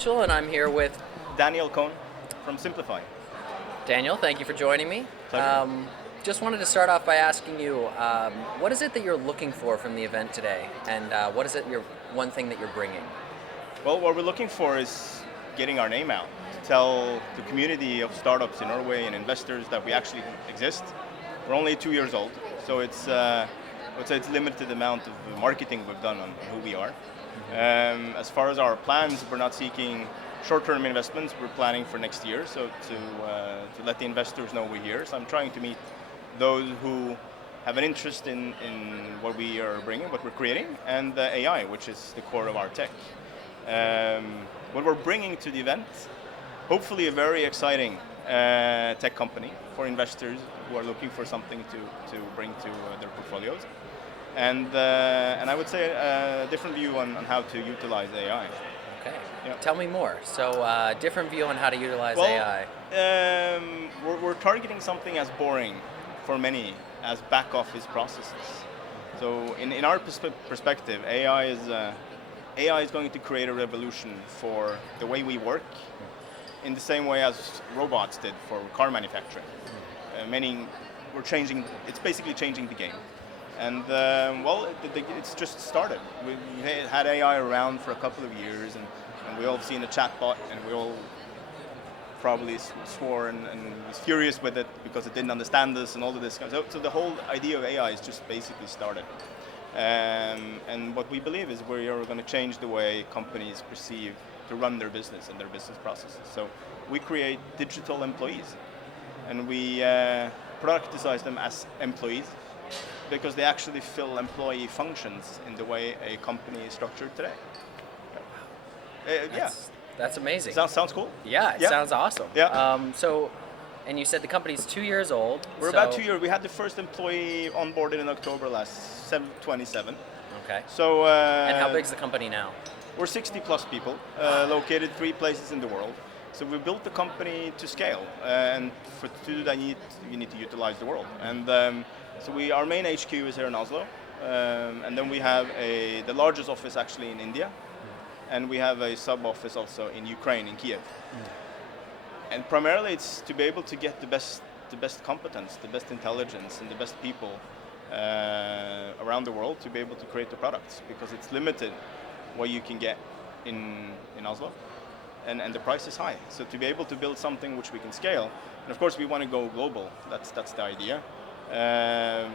Mitchell, and I'm here with Daniel Cohn from Simplifai. Daniel. Thank you for joining me. Pleasure. Just wanted to start off by asking you, what is it that you're looking for from the event today, and what is it one thing that you're bringing? Well, what we're looking for is getting our name out, to tell the community of startups in Norway and investors that we actually exist. We're only 2 years old, so I would say it's limited amount of marketing we've done on who we are. As far as our plans, we're not seeking short-term investments. We're planning for next year, so to let the investors know we're here. So I'm trying to meet those who have an interest in what we are bringing, what we're creating, and AI, which is the core of our tech. What we're bringing to the event, hopefully a very exciting tech company for investors who are looking for something to bring to their portfolios. And I would say a different view on how to utilize AI. Okay. Yeah. Tell me more. So, different view on how to utilize Well, AI. we're targeting something as boring for many as back office processes. So in our perspective, AI is going to create a revolution for the way we work in the same way as robots did for car manufacturing. Meaning it's basically changing the game. And it's just started. We had AI around for a couple of years, and we all have seen a chatbot, and we all probably swore and was furious with it because it didn't understand us and all of this. So the whole idea of AI is just basically started. And what we believe is we are going to change the way companies perceive to run their business and their business processes. So we create digital employees, and we productize them as employees because they actually fill employee functions in the way a company is structured today. That's amazing. Sounds cool? Yeah, it sounds awesome. Yeah. And you said the company's 2 years old. We're about 2 years. We had the first employee onboarded in October last 27. Okay. So. And how big's the company now? We're 60 plus people, located 3 places in the world. So we built the company to scale, and to do that, you need to utilize the world. And our main HQ is here in Oslo, and then we have the largest office actually in India, and we have a sub office also in Ukraine, in Kiev. And primarily, it's to be able to get the best competence, the best intelligence, and the best people around the world to be able to create the products, because it's limited what you can get in Oslo, and the price is high. So to be able to build something which we can scale, and of course we want to go global. That's the idea.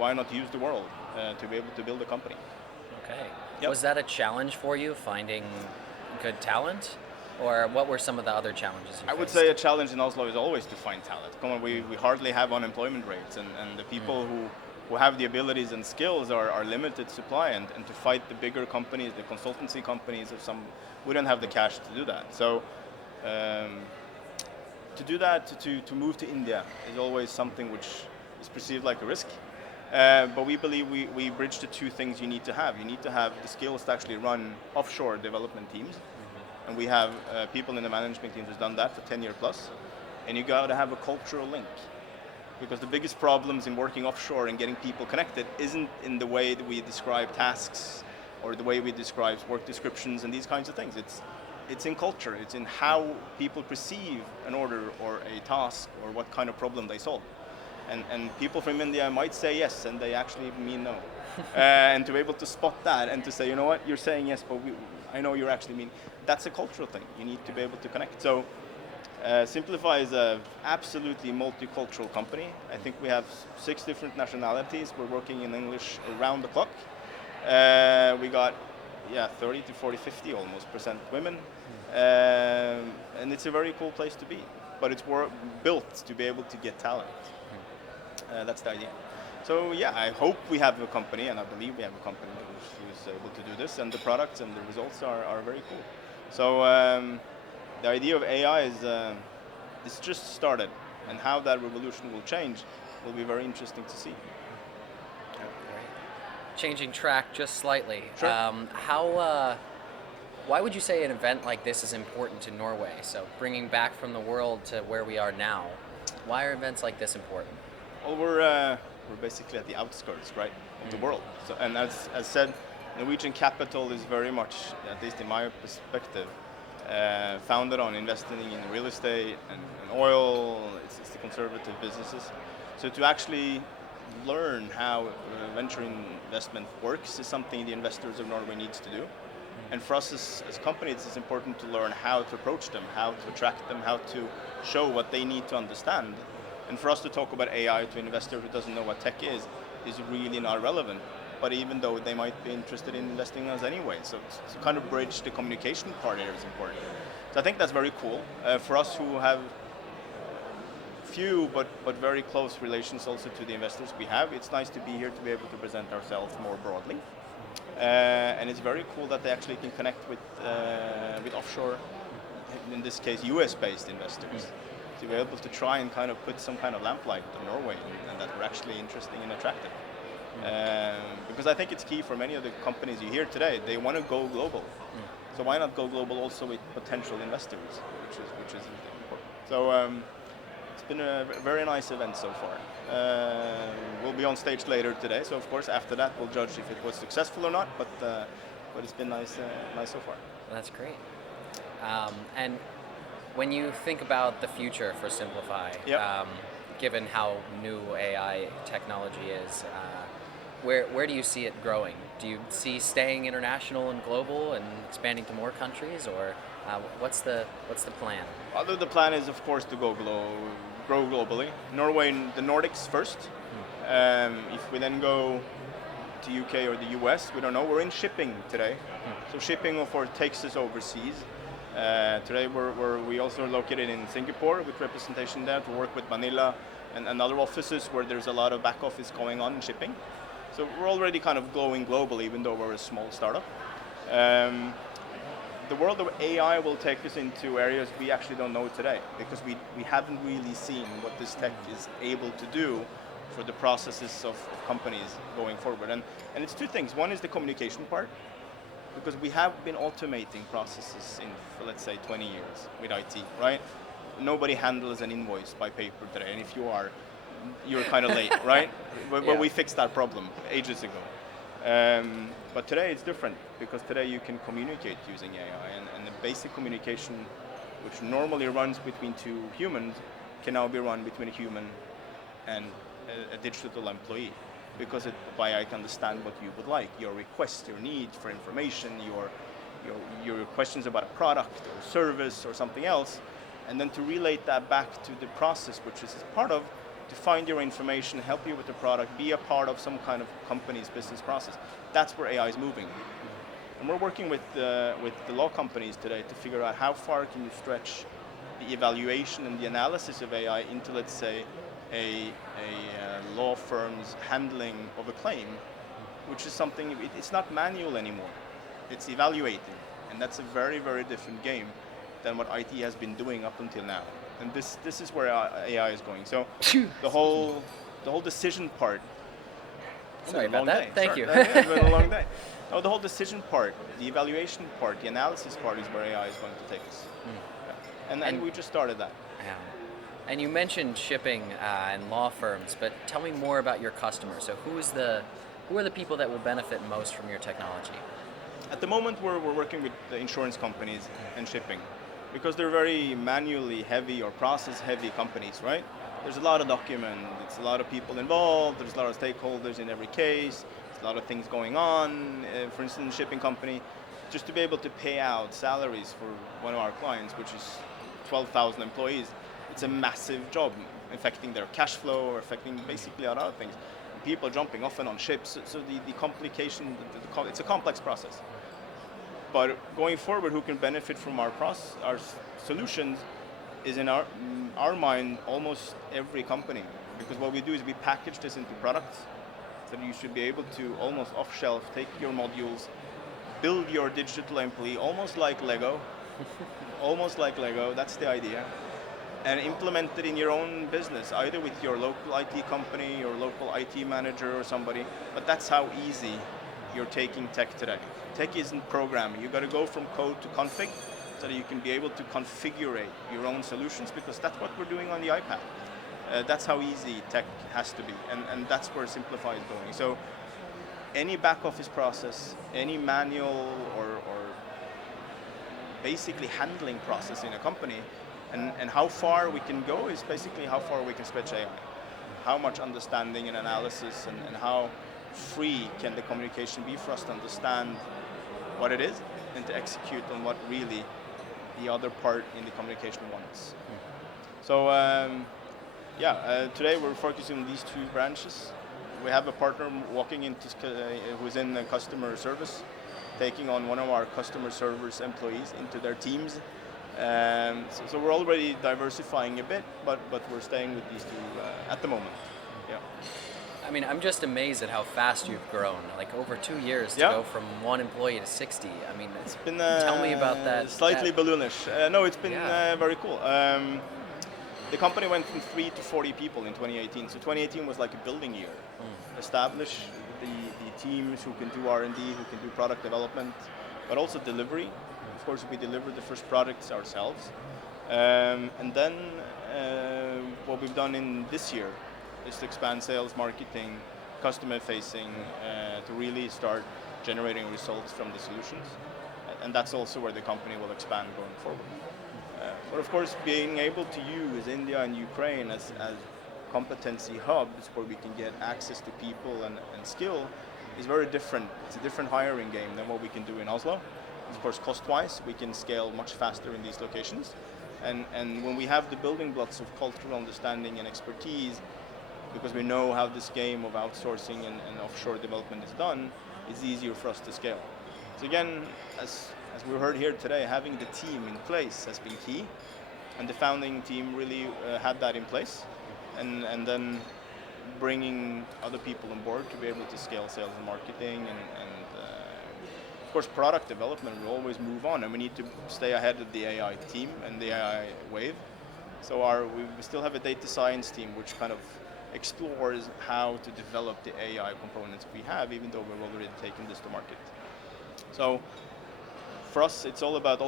Why not use the world to be able to build a company? Okay. Yep. Was that a challenge for you, finding good talent? Or what were some of the other challenges you I would faced? say a challenge in Oslo is always to find talent. Come on, we hardly have unemployment rates, and the people who have the abilities and skills are limited supply, and to fight the bigger companies, the consultancy companies, we don't have the cash to do that. So to do that, to move to India is always something which is perceived like a risk. But we believe we bridge the two things you need to have. You need to have the skills to actually run offshore development teams. And we have people in the management team who's done that for 10 years plus. And you got to have a cultural link. Because the biggest problems in working offshore and getting people connected isn't in the way that we describe tasks or the way we describe work descriptions and these kinds of things. It's in culture. It's in how people perceive an order or a task or what kind of problem they solve. And people from India might say yes, and they actually mean no. And to be able to spot that and to say, you know what, you're saying yes, but I know you're actually mean. That's a cultural thing. You need to be able to connect. So Simplifai is an absolutely multicultural company. I think we have 6 different nationalities. We're working in English around the clock. We got 30 to 40, 50 almost % women. And it's a very cool place to be. But it's built to be able to get talent. That's the idea. So I hope we have a company, and I believe we have a company who's able to do this, and the products and the results are very cool. So the idea of AI is it's just started, and how that revolution will change will be very interesting to see. Changing track just slightly. Sure. Why would you say an event like this is important to Norway? So bringing back from the world to where we are now, why are events like this important? Well, we're basically at the outskirts, right, of the world. So, and as said, Norwegian capital is very much, at least in my perspective, founded on investing in real estate and oil. It's the conservative businesses. So to actually learn how venture investment works is something the investors of Norway needs to do. And for us as companies, it's important to learn how to approach them, how to attract them, how to show what they need to understand. And for us to talk about AI to an investor who doesn't know what tech is really not relevant. But even though they might be interested in investing in us anyway, so to kind of bridge the communication part here is important. So I think that's very cool. For us who have few but very close relations also to the investors we have, it's nice to be here to be able to present ourselves more broadly. And it's very cool that they actually can connect with offshore, in this case US-based investors, to be able to try and kind of put some kind of lamplight on Norway and that we're actually interesting and attractive. Because I think it's key for many of the companies you hear today, they want to go global. So why not go global also with potential investors, which is important. So it's been a very nice event so far. We'll be on stage later today, so of course after that we'll judge if it was successful or not. But it's been nice so far. That's great. And when you think about the future for Simplify, Yep. Given how new AI technology is, where do you see it growing? Do you see staying international and global and expanding to more countries, or what's the plan? Although the plan is, of course, to grow globally. Norway, the Nordics first. If we then go to UK or the US, we don't know. We're in shipping today, so shipping, of course, takes us overseas. Today, we also located in Singapore with representation there to work with Manila and other offices where there's a lot of back office going on in shipping. So we're already kind of going global, even though we're a small startup. The world of AI will take us into areas we actually don't know today, because we haven't really seen what this tech is able to do for the processes of companies going forward. And it's two things. One is the communication part, because we have been automating processes for, let's say, 20 years with IT, right? Nobody handles an invoice by paper today, and if you are, you're kind of late, right? But Yeah. we fixed that problem ages ago. But today it's different, because today you can communicate using AI, and the basic communication, which normally runs between two humans, can now be run between a human and a digital employee, because AI can understand what you would like, your request, your need for information, your questions about a product or service or something else, and then to relate that back to the process, which is part of, to find your information, help you with the product, be a part of some kind of company's business process. That's where AI is moving. And we're working with the law companies today to figure out how far can you stretch the evaluation and the analysis of AI into, let's say, a law firm's handling of a claim, which is something, it's not manual anymore. It's evaluating. And that's a very, very different game than what IT has been doing up until now. And this is where AI is going. So the whole decision part. Sorry about that. Thank you. It's been a long day. No, the whole decision part, the evaluation part, the analysis part is where AI is going to take us. Yeah. And we just started that. Yeah. And you mentioned shipping and law firms, but tell me more about your customers. So who are the people that will benefit most from your technology? At the moment, we're working with the insurance companies and shipping, because they're very manually heavy or process heavy companies, right? There's a lot of documents, it's a lot of people involved, there's a lot of stakeholders in every case, there's a lot of things going on. For instance, shipping company, just to be able to pay out salaries for one of our clients, which is 12,000 employees, it's a massive job, affecting their cash flow or affecting basically a lot of things. People jumping off and on ships, so the complication, it's a complex process. But going forward, who can benefit from our solutions is, in our mind, almost every company. Because what we do is we package this into products, so you should be able to almost off-shelf take your modules, build your digital employee, almost like Lego, that's the idea, and implement it in your own business, either with your local IT company, your local IT manager or somebody. But that's how easy you're taking tech today. Tech isn't programming. You've got to go from code to config, so that you can be able to configure your own solutions, because that's what we're doing on the iPad. That's how easy tech has to be, and that's where Simplify is going. So any back office process, any manual or basically handling process in a company. And how far we can go is basically how far we can stretch AI. How much understanding and analysis and how free can the communication be for us to understand what it is and to execute on what really the other part in the communication wants. So today we're focusing on these two branches. We have a partner walking into who's in customer service, taking on one of our customer service employees into their teams. So we're already diversifying a bit, but we're staying with these two at the moment. Yeah. I mean, I'm just amazed at how fast you've grown. Like over 2 years to Yeah. go from 1 employee to 60. I mean, It's been tell me about that. Slightly balloonish. No, it's been Yeah. very cool. The company went from 3 to 40 people in 2018. So 2018 was like a building year. Establish the teams who can do R&D, who can do product development, but also delivery. Of course, we delivered the first products ourselves. And then what we've done in this year is to expand sales, marketing, customer facing, to really start generating results from the solutions. And that's also where the company will expand going forward. But of course, being able to use India and Ukraine as competency hubs where we can get access to people and skill is very different. It's a different hiring game than what we can do in Oslo. Of course, cost-wise, we can scale much faster in these locations. And when we have the building blocks of cultural understanding and expertise, because we know how this game of outsourcing and offshore development is done, it's easier for us to scale. So again, as we heard here today, having the team in place has been key, and the founding team really had that in place, and then bringing other people on board to be able to scale sales and marketing, and of course product development will always move on, and we need to stay ahead of the AI team and the AI wave. So we still have a data science team which kind of explores how to develop the AI components we have, even though we've already taken this to market. So for us, it's all about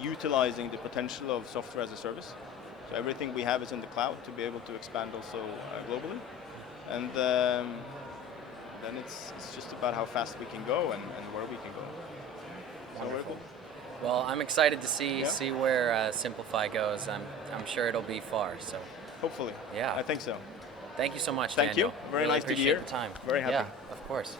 utilizing the potential of software as a service. So everything we have is in the cloud to be able to expand also globally. And then it's just about how fast we can go and where we can go. So very Wonderful. cool. Well, I'm excited to see Yeah. where Simplify goes. I'm sure it'll be far. So Hopefully. Yeah. I think so. thank you so much, Thank Daniel. you. Very Really nice to be appreciate here. the time. Very happy. Yeah, of course.